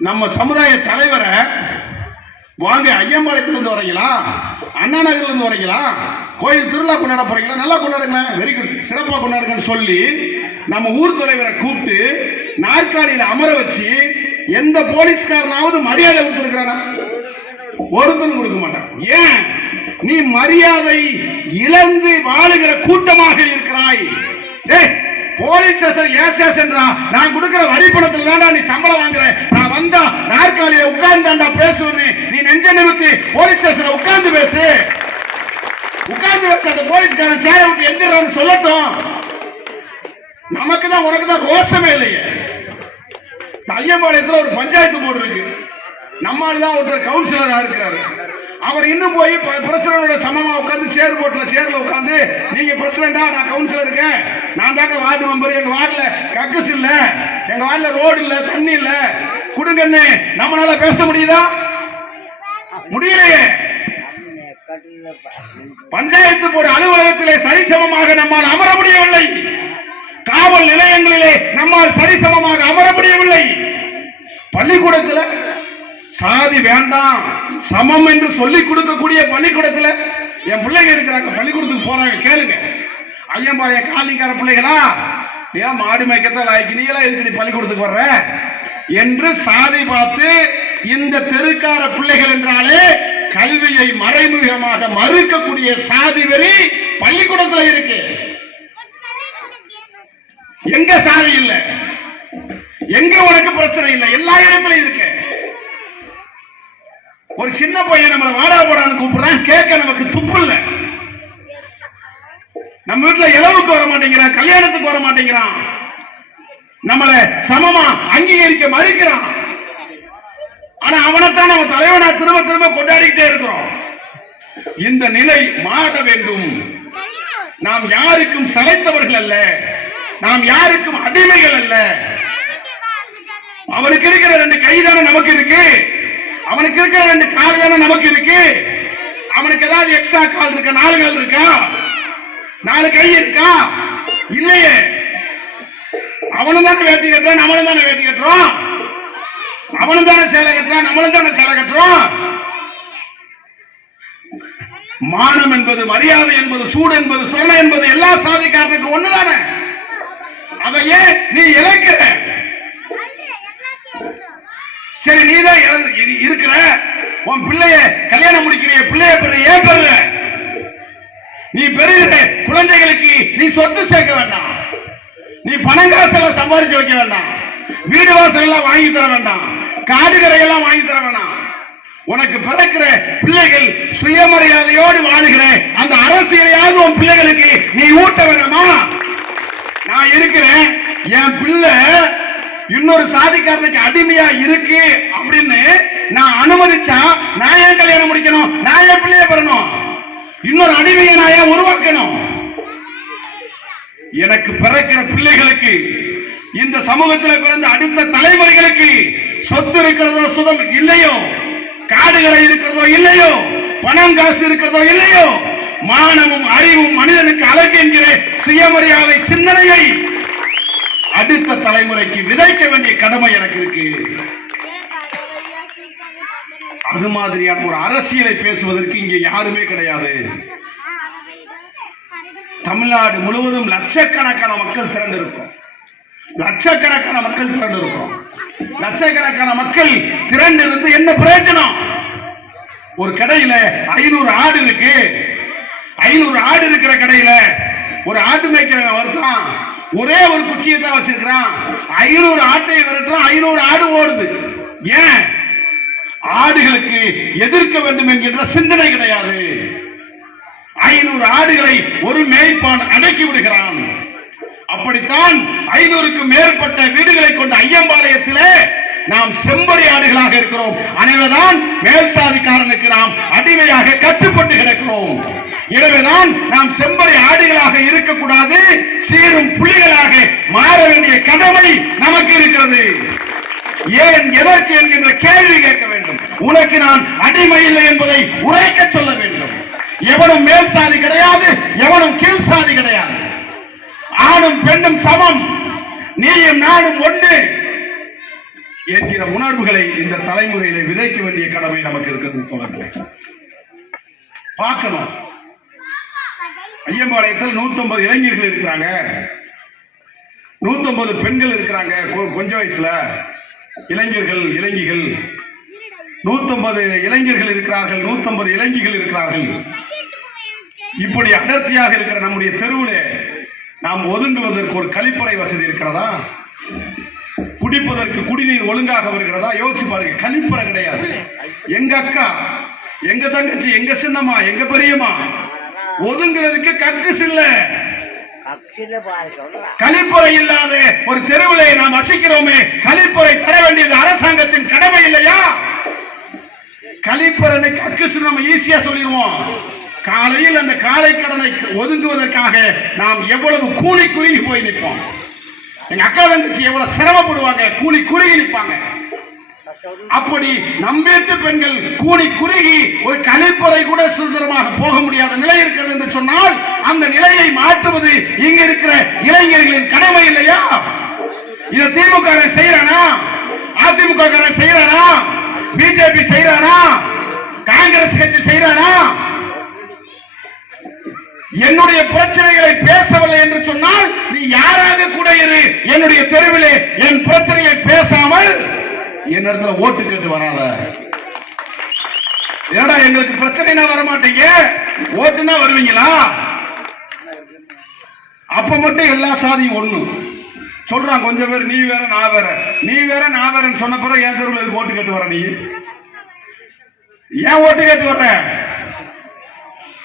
நம்ம சமுதாய தலைவரை வாங்க ஐயம்பாளையத்திலிருந்து வரீங்களா அண்ணா நகர்லேருந்து வரீங்களா கோயில் திருவிழா கொண்டாட போறீங்களா? நல்லா கொண்டாடுங்க வெரி குட் சிறப்பாக கொண்டாடுங்கன்னு சொல்லி நம்ம ஊர் தலைவரை கூப்பிட்டு நாற்காலியில் அமர வச்சு எந்த போலீஸ்காரனாவது மரியாதை கொடுத்துருக்கிறானா? ஒருத்தனும் கொடுக்க மாட்டான். ஏன்? நீ மரியாதை இழந்து வாழுகிற கூட்டமாக இருக்கிறாய். ஏய் போலீஸ் ஸ்டேஷன் ஏர் ஸ்டேஷன்ரா. நான் கொடுக்கிற வரி தான்டா நீ சம்பளம் வாங்குற. நான் வந்தா நாற்காலியில உட்கார்ந்தாண்டா பேசுவேன்னு. நீ நெஞ்ச நிறுத்தி போலீஸ் ஸ்டேஷன்ல உட்கார்ந்து பேசு. உட்கார்ந்து பேசு அந்த போலீஸ்காரன் சேரை விட்டு எந்திரான்னு சொல்லட்டும். நமக்கு தான் உனக்கு தான் ரோஷமே இல்லையே. ஐயம்பாளையத்துல ஒரு பஞ்சாயத்து போர்டு இருக்கு. நம்மால் தான் ஒருத்தர் கவுன்சிலரா இருக்கிறாரு. அவர் இன்னும் போய் பிரசிடண்டோட சமமா உட்காந்து சேர் போட்டில் சேர்ல உட்காந்து நீங்க பிரசிடண்டா நான் கவுன்சிலர் இருக்கேன். நான் தாங்க வார்டு மெம்பர் எங்க வார்டுல கக்கஸ் இல்ல. எங்க வார்டுல ரோடு இல்ல தண்ணி இல்ல. கொடுங்கன்னு நம்மளால பேச முடியுதா? முடியலையே. பஞ்சாயத்து போர்டு அலுவலகத்திலே சரிசமமாக நம்மால் அமர முடியவில்லை. காவல் நிலையங்களிலே நம்மால் சரிசமமாக அமர முடியவில்லை. பள்ளிக்கூடத்தில் சாதி வேண்டாம் சமம் என்று சொல்லிக் கொடுக்கக்கூடிய பள்ளிக்கூடத்தில் என் பிள்ளைங்க இருக்கிறாங்க பள்ளிக்கூடத்துக்கு போறாங்க கேளுங்க. ஐயம்பாளைய காலிக்கார பிள்ளைகளா ஏன் மாடு மேய்க்கத்தான் லாய்க்கு நீ எல்லாம் எதுக்கு நீ பள்ளிக்கூடத்துக்கு வர்ற? என்று சாதி பார்த்து இந்த தெருக்கார பிள்ளைகள் என்றாலே கல்வியை மறைமுகமாக மறுக்கக்கூடிய சாதி வெறி பள்ளிக்கூடத்தில் இருக்கு. எங்க சாதி இல்லை? எங்க உனக்கு பிரச்சனை இல்லை? எல்லா இடத்துலயும் இருக்கு. ஒரு சின்ன பையன் நம்மளை வாடா போடான்னு கூப்பிடுறான் கேட்க நமக்கு துப்பு இல்ல. நம்ம வீட்டுல இளவுக்கு வர மாட்டேங்கிறான் கல்யாணத்துக்கு வர மாட்டேங்கிறான். நம்மளை சமமா அங்கீகரிக்க மறுக்கிறான். ஆனா அவனைத்தான் நம்ம தலைவனா திரும்ப திரும்ப கொண்டாடிக்கிட்டே இருக்கிறோம். இந்த நிலை மாற வேண்டும். நாம் யாருக்கும் சளைத்தவர்கள் அல்ல. நாம் யாருக்கும் அடிமைகள் அல்ல. அவனுக்கு இருக்கிற ரெண்டு கைதான நமக்கு இருக்கு. அவனுக்கு இருக்கிற ரெண்டு கால் தானே நமக்கு இருக்கு? அவனுக்கு ஏதாவது எக்ஸ்ட்ரா கால் இருக்கா? நாலு கால் இருக்கா? நாலு கை இருக்கா? இல்லையே. அவனும் தானே வேட்டி கட்டுறான் நம்மளும் தானே வேட்டி கட்டுறோம். அவனும் தானே சேலை கட்டுறான் நம்மளும் தானே சேலை கட்டுறோம். மானம் என்பது மரியாதை என்பது சூடு என்பது சொர்ணம் என்பது எல்லா சாதிக்காரனுக்கு ஒண்ணுதானே? அதையே நீ இழக்கிற. சரி நீ தான் இருக்கிற. உன் பிள்ளைய கல்யாணம் முடிக்கிற பிள்ளைய பெற ஏன் பெற நீ பெறுகிற குழந்தைகளுக்கு நீ சொத்து சேர்க்க வேண்டாம். நீ பணம் காசெல்லாம் சம்பாதிச்சு வைக்க வேண்டாம். வீடு வாசல் எல்லாம் வாங்கி தர வேண்டாம். காடு கரையெல்லாம் வாங்கி தர வேண்டாம். உனக்கு பிறக்கிற பிள்ளைகள் சுயமரியாதையோடு வாழுகிற அந்த அரசியலையாவது உன் பிள்ளைகளுக்கு நீ ஊட்ட வேணாமா நான் இருக்கிறேன். என் பிள்ளை இன்னொரு சாதிக்காரனுக்கு அடிமையா இருக்கு அப்படின்னு நான் அனுமதிச்சா நான் ஏன் கல்யாணம் முடிக்கணும் நான் ஏன் பிள்ளைய பெறணும். இன்னொரு அடிமையை நான் ஏன் உருவாக்கணும்? எனக்கு பிறக்கிற பிள்ளைகளுக்கு இந்த சமூகத்தில் பிறந்த அடுத்த தலைமுறைகளுக்கு சொத்து இருக்கிறதோ சுதம் இல்லையோ காடுகளை இருக்கிறதோ இல்லையோ பணம் காசு இருக்கிறதோ இல்லையோ மானமும் அறிவும் மனிதனுக்கு அழகு என்கிற சுயமரியாதை சிந்தனையை அடுத்த தலைமுறைக்கு விதைக்க வேண்டிய கடமை எனக்கு இருக்கு. அது மாதிரியான ஒரு அரசியலை பேசுவதற்கு இங்கே யாருமே கிடையாது. தமிழ்நாடு முழுவதும் லட்சக்கணக்கான மக்கள் திரண்டு இருக்கும் லட்சக்கணக்கான மக்கள் திரண்டு இருக்கும் லட்சக்கணக்கான மக்கள் திரண்டு இருந்து என்ன பிரயோஜனம்? ஒரு கடையில ஐநூறு ஆடு இருக்கு. ஐநூறு ஆடு இருக்கிற கடையில ஒரு ஆட்டு மேய்க்கிறவன் வருதான். ஒரே ஒரு குச்சியை தான் வச்சிருக்கிறான். ஐநூறு ஆட்டை விரட்டுறான் ஐநூறு ஆடு ஓடுது. ஏன்? ஆடுகளுக்கு எதிர்க்க வேண்டும் என்கின்ற சிந்தனை கிடையாது. ஐநூறு ஆடுகளை ஒரு மேய்ப்பான் அடக்கி விடுகிறான். அப்படித்தான் ஐநூறுக்கும் மேற்பட்ட வீடுகளை கொண்ட ஐயம்பாளையத்திலே நாம் செம்பரி ஆடுகளாக இருக்கிறோம். அனைவர்தான் மேல் சாதிக்காரனுக்கு நாம் அடிமையாக கட்டுப்பட்டு கிடக்கிறோம். எனவேதான் நாம் செம்படி ஆடுகளாக இருக்கக்கூடாது சீரும் புலிகளாக மாற வேண்டிய கடமை நமக்கு இருக்கிறது. ஏன் எதற்கு என்கின்ற கேள்வி கேட்க வேண்டும். உனக்கு நான் அடிமை இல்லை என்பதை உரைக்க சொல்ல வேண்டும். எவனும் மேல் சாதி கிடையாது எவனும் கீழ் சாதி கிடையாது. ஆணும் பெண்ணும் சமம். நீயும் நானும் ஒன்று என்கிற உணர்வுகளை இந்த தலைமுறையில விதைக்க வேண்டிய கடமை நமக்கு இருக்கிறது தோழர்களே. பார்க்கணும். ஐயம்பாளையத்தில் 150 இளைஞர்கள் இருக்கிறாங்க. 150 பெண்கள் இருக்கிறாங்க கொஞ்ச வயசுல. இளைஞர்கள் இளைஞிகள். 150 இளைஞர்கள் இருக்கிறார்கள் 150 இளைஞிகள் இருக்கிறார்கள். இப்படி அடர்த்தியாக இருக்கிற நம்முடைய தெருவிலே நாம் ஒதுங்குவதற்கு ஒரு கழிப்பறை வசதி இருக்கிறதா? குடிப்பதற்கு குடிநீர் ஒழுங்காக வருகிறதா? யோசிச்சு பாருங்க கழிப்பறை கிடையாது. எங்க அக்கா எங்க தங்கச்சி எங்க சின்னம்மா எங்க பெரியம்மா? ஒதுங்குறதுக்கு கக்குஸ் இல்ல கழிப்பறை இல்லாத ஒரு தெருவிலே நாம் வசிக்கிறோமே. கழிப்பறை தர வேண்டியது அரசாங்கத்தின் கடமை இல்லையா? கழிப்பறை கக்குஸ் நம்ம ஈஸியா சொல்லிடுவோம். காலையில் அந்த காலை கடனை ஒதுங்குவதற்காக நாம் எவ்வளவு கூலி குறுகி போய் நிற்போம். எங்க அக்கா தங்கச்சி எவ்வளவு சிரமப்படுவாங்க கூலி குறுகி நிற்பாங்க. அப்படி நம் வீட்டு பெண்கள் கூடி குறுகி ஒரு கழிப்பறை கூட சுதந்திரமாக போக முடியாத நிலை இருக்கிறது என்று சொன்னால் அந்த நிலையை மாற்றுவது இங்க இருக்கிற இளைஞர்களின் கடமை இல்லையா? இத திமுக செய்யறானா? அதிமுக செய்யறானா? பிஜேபி செய்யறானா? காங்கிரஸ் கட்சி செய்யறானா? என்னுடைய பிரச்சனைகளை பேசவில்லை என்று சொன்னால் நீ யாராக கூட இரு. என்னுடைய தெருவிலே என் பிரச்சனையை பேசாமல் என் இடத்துல ஓட்டு கேட்டு வராத. ஏடா எங்களுக்கு பிரச்சனைனா வர மாட்டீங்க ஓட்டுனா வருவீங்களா? அப்ப மட்டும் எல்லா சாதியும் ஒண்ணு. சொல்றான் கொஞ்சம் பேர் நீ வேற நான் வேற. நீ வேற நான் வேறன்னு சொன்ன பிறகு என் தெருவில் எதுக்கு ஓட்டு கேட்டு வர நீ? ஏன் ஓட்டு கேட்டு வர்ற?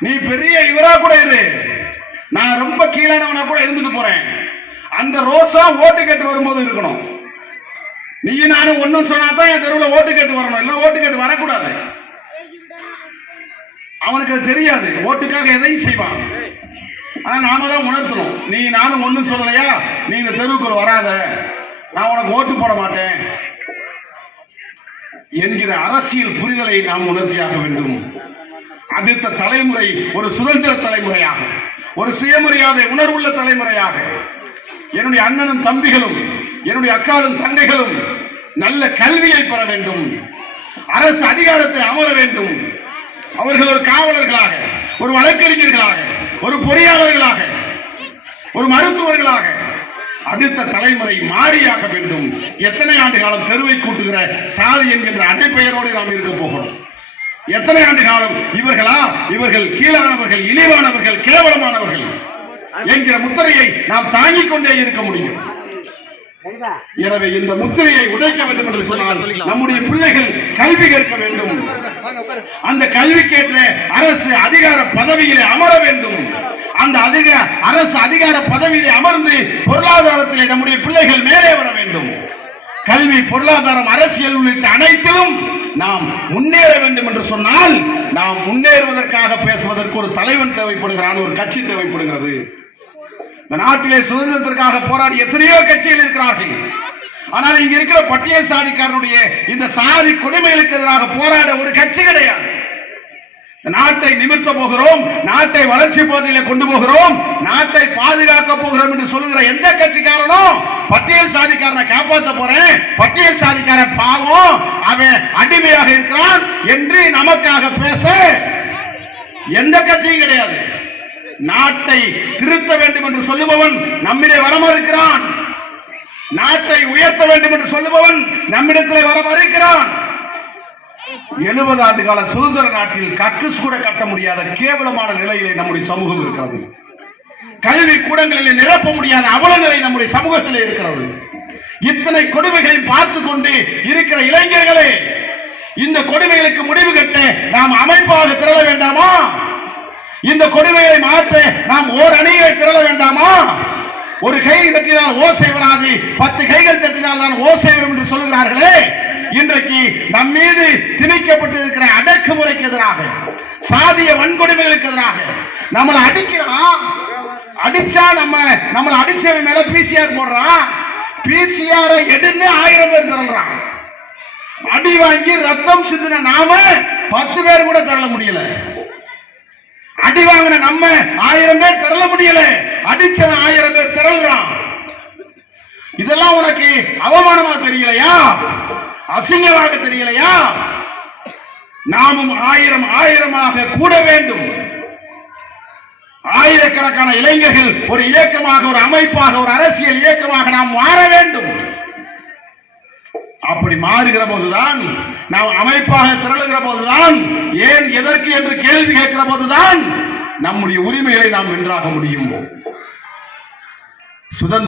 நீ பெரிய இவரா கூட இரு. நான் ரொம்ப கீழானவனா கூட இருந்துட்டு போறேன். அந்த ரோசா ஓட்டு கேட்டு வரும்போது இருக்கணும். நீ நானும் ஒன்றும் சொன்னா தான் என் தெருவில் ஓட்டு கேட்டு வரணும். இல்லை ஓட்டு கேட்டு வரக்கூடாது. அவனுக்கு அது தெரியாது. ஓட்டுக்காக எதையும் செய்வான். ஆனால் நாம தான் உணர்த்தணும். நீ நானும் ஒன்றும் சொல்லலையா? நீ இந்த தெருவுக்குள் வராத. நான் உனக்கு ஓட்டு போட மாட்டேன். என்கிற அரசியல் புரிதலை நாம் உணர்த்தியாக வேண்டும். அடுத்த தலைமுறை ஒரு சுதந்திர தலைமுறையாக ஒரு சுயமரியாதை உணர்வுள்ள தலைமுறையாக. என்னுடைய அண்ணனும் தம்பிகளும் என்னுடைய அக்காலும் தங்கைகளும் நல்ல கல்வியை பெற வேண்டும். அரசு அதிகாரத்தை அமர வேண்டும். அவர்கள் ஒரு காவலர்களாக ஒரு வழக்கறிஞர்களாக ஒரு பொறியாளர்களாக ஒரு மருத்துவர்களாக அடுத்த தலைமுறை மாறியாக வேண்டும். எத்தனை ஆண்டு காலம் தெருவை கூட்டுகிற சாதி என்கின்ற அடைப்பெயரோடு நாம் இருக்க போகிறோம். எத்தனை ஆண்டு காலம் இவர்களா? இவர்கள் கீழானவர்கள் இழிவானவர்கள் கேவலமானவர்கள் என்கிற முத்திரையை நாம் தாங்கிக் கொண்டே இருக்க முடியும். எனவே இந்த முத்திரையை உடைக்க வேண்டும் என்று சொன்னால் நம்முடைய பிள்ளைகள் கல்வி கற்க வேண்டும். அந்த கல்விக்கேற்ற அரசு அதிகார பதவியிலே அமர வேண்டும். அந்த அதிக அரசு அதிகார பதவியிலே அமர்ந்து பொருளாதாரத்திலே நம்முடைய பிள்ளைகள் மேலே வர வேண்டும். கல்வி பொருளாதாரம் அரசியல் உள்ளிட்ட அனைத்திலும் நாம் முன்னேற வேண்டும் என்று சொன்னால் நாம் முன்னேறுவதற்காக பேசுவதற்கு ஒரு தலைவன் தேவைப்படுகிறான் ஒரு கட்சி தேவைப்படுகிறது. இந்த நாட்டிலே சுதந்திரத்திற்காக போராடி எத்தனையோ கட்சிகள் இருக்கிறார்கள். ஆனால் இங்க இருக்கிற பட்டியல் சாதிக்காரனுடைய இந்த சாதி கொடுமைகளுக்கு எதிராக போராட ஒரு கட்சி கிடையாது. இந்த நாட்டை நிமிர்த்த போகிறோம் நாட்டை வளர்ச்சி பாதையில கொண்டு போகிறோம் நாட்டை பாதுகாக்க போகிறோம் என்று சொல்லுகிற எந்த கட்சிக்காரனும் பட்டியல் சாதிக்காரனை காப்பாற்ற போறேன் பட்டியல் சாதிக்காரன் பாவம் அவன் அடிமையாக இருக்கிறான் என்று நமக்காக பேச எந்த கட்சியும் கிடையாது. நாட்டை திருத்த வேண்டும் என்று சொல்லுபவன் நம்மிடையே வர மறுக்கிறான் நாட்டை உயர்த்த வேண்டும் என்று சொல்லுபவன் நம்மிடத்திலே வர மறுக்கிறான் எழுபது ஆண்டு கால சுதந்திர நாட்டில் கக்குஸ் கூட கட்ட முடியாத கேவலமான நிலையிலே நம்முடைய சமூகம் இருக்கிறது. கல்வி கூடங்களிலே நிரப்ப முடியாத அவல நிலை நம்முடைய சமூகத்திலே இருக்கிறது. இத்தனை கொடுமைகளை பார்த்து கொண்டு இருக்கிற இளைஞர்களே இந்த கொடுமைகளுக்கு முடிவு கட்ட நாம் அமைப்பாக திரள வேண்டாமா? இந்த கொடுமையை மாற்ற நாம் ஓர் அணியை திரள வேண்டாமா? ஒரு கை தட்டினால் ஓசை வராது பத்து கைகள் தட்டினால் தான் ஓசை வரும் என்று சொல்லுகிறார்களே. இன்றைக்கு நம் மீது திணிக்கப்பட்டு இருக்கிற அடக்குமுறைக்கு எதிராக சாதிய வன்கொடுமைகளுக்கு எதிராக நம்மளை அடிக்கிறான் அடிச்சா நம்ம நம்மளை அடிச்சவன் மேல பிசிஆர் போடுறான் பிசிஆர் எடுன்னு ஆயிரம் பேர் திரள்றான் அடி வாங்கி ரத்தம் சிந்தின நாம பத்து பேர் கூட திரள முடியல. அடி வாங்கின நம்ம ஆயிரம் பேர் திரள முடியல. அடிச்சவன் ஆயிரம் பேர் திரள்றான். இதெல்லாம் உனக்கு அவமானமா தெரியலையா? அசிங்கமாக தெரியலையா? நாமும் ஆயிரம் ஆயிரமாக கூட வேண்டும். ஆயிரக்கணக்கான இளைஞர்கள் ஒரு இயக்கமாக ஒரு அமைப்பாக ஒரு அரசியல் இயக்கமாக நாம் மாற வேண்டும். அப்படி மாறுகிற போதுதான் நாம் அமைப்பாக திரளுகிற போதுதான் ஏன் எதற்கு என்று கேள்வி கேட்கிற போதுதான் நம்முடைய உரிமைகளை நாம் வென்றாக முடியும்? சுதந்திர